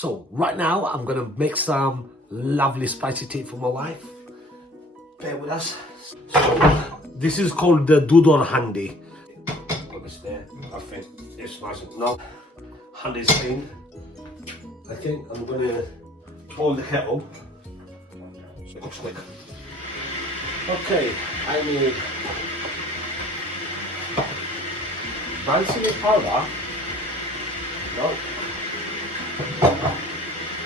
So right now I'm gonna make some lovely spicy tea for my wife. Bear with us. So this is called the Dudor Handi. Put this there. I think it's nice and no. Handi's clean. I think I'm gonna hold the kettle. So it cooks quick. Okay, I need balsamic powder. No.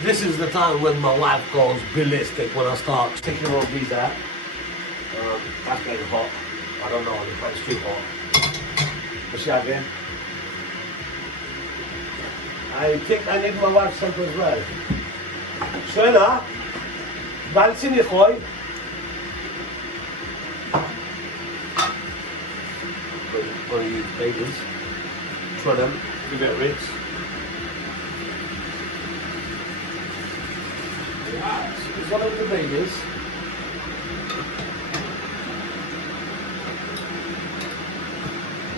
This is the time when my wife goes ballistic when I start sticking all these out. That's getting hot. I don't know if it's too hot. But see again. I think I need my wife something as well. Shona, balsamic khoy. Going to use bagels. Try them. Give it a rinse. Right, so it's one of the bagels.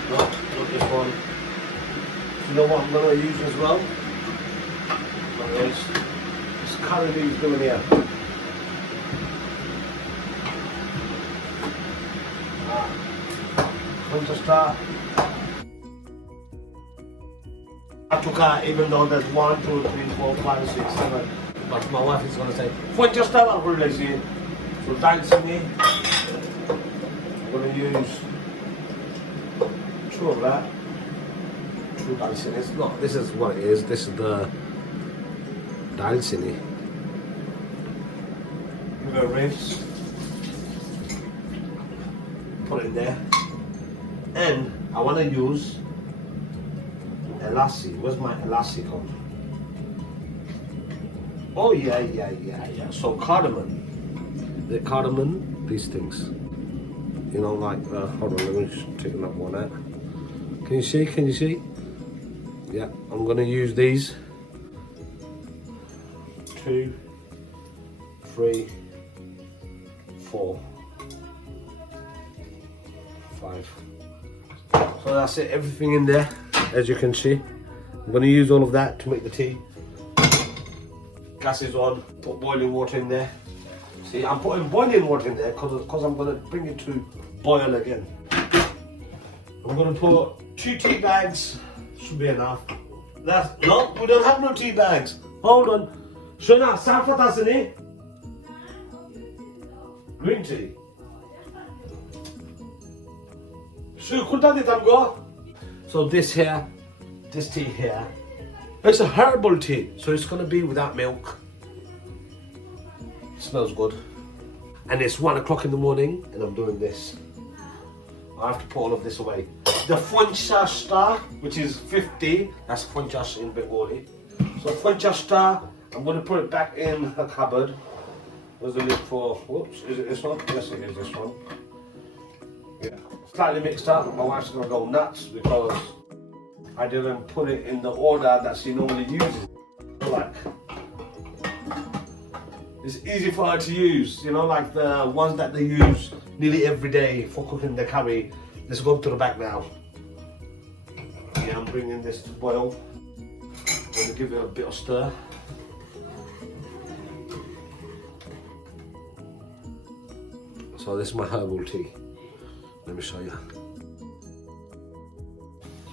No, not this one. You know what I'm going to use as well? This curry leaves doing here. Just start. I took out even though there's 1, 2, 3, 4, 5, 6, 7. But my wife is going to say, "When just start, I'll release you." So dancing, I'm going to use 2 of that. 2 dancing. It's not. This is what it is. This is the dancing. Give it a rinse. Put it in there. And I want to use elastic. Where's my elastic on? Oh yeah. So cardamom. The cardamom, these things. You know, like, hold on, let me just take another one out. Can you see? Can you see? Yeah, I'm going to use these. 2, 3, 4, 5. So that's it, everything in there, as you can see. I'm going to use all of that to make the tea. Gas is on, put boiling water in there. See, I'm putting boiling water in there because I'm going to bring it to boil again. I'm going to put 2 tea bags, should be enough. No, we don't have no tea bags. Hold on. Shona, Salfat hasn't. Green tea. So this tea here, it's a herbal tea, so it's going to be without milk. It smells good. And it's 1 o'clock in the morning and I'm doing this. I have to put all of this away. The Funchasta, which is 50, that's Funchas in Bengali. So Funchasta, I'm going to put it back in the cupboard. Where's the lid for, whoops, is it this one? Yes, it is this one. Yeah. Slightly mixed up. My wife's gonna go nuts because I didn't put it in the order that she normally uses. Like, it's easy for her to use, you know, like the ones that they use nearly every day for cooking the curry. Let's go to the back now. Yeah, I'm bringing this to boil. I'm gonna give it a bit of stir. So this is my herbal tea. Let me show you.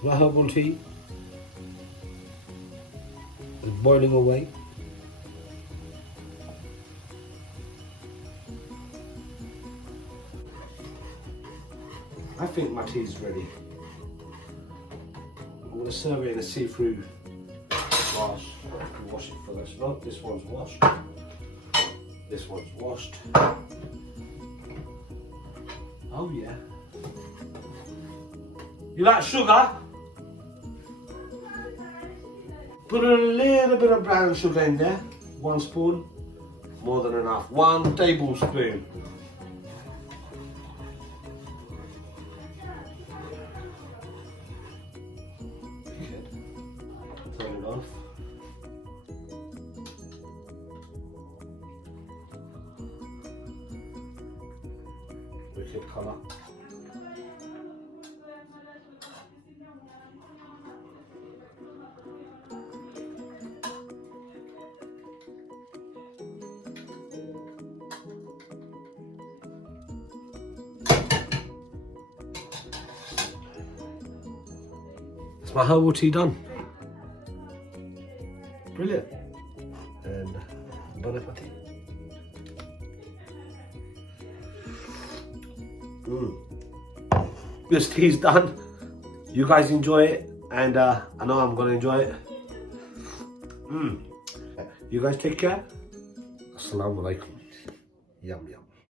My herbal tea is boiling away. I think my tea is ready. I'm going to serve it in a see-through glass. I can wash it first. No, this one's washed. This one's washed. Oh yeah. You like sugar? Put a little bit of brown sugar in there. 1 spoon. More than enough. 1 tablespoon. Turn it off. Wicked colour. It's my herbal tea done. Brilliant. And bon appetit. This tea's done. You guys enjoy it, and I know I'm gonna enjoy it. You guys take care. Assalamu alaikum. Yum yum.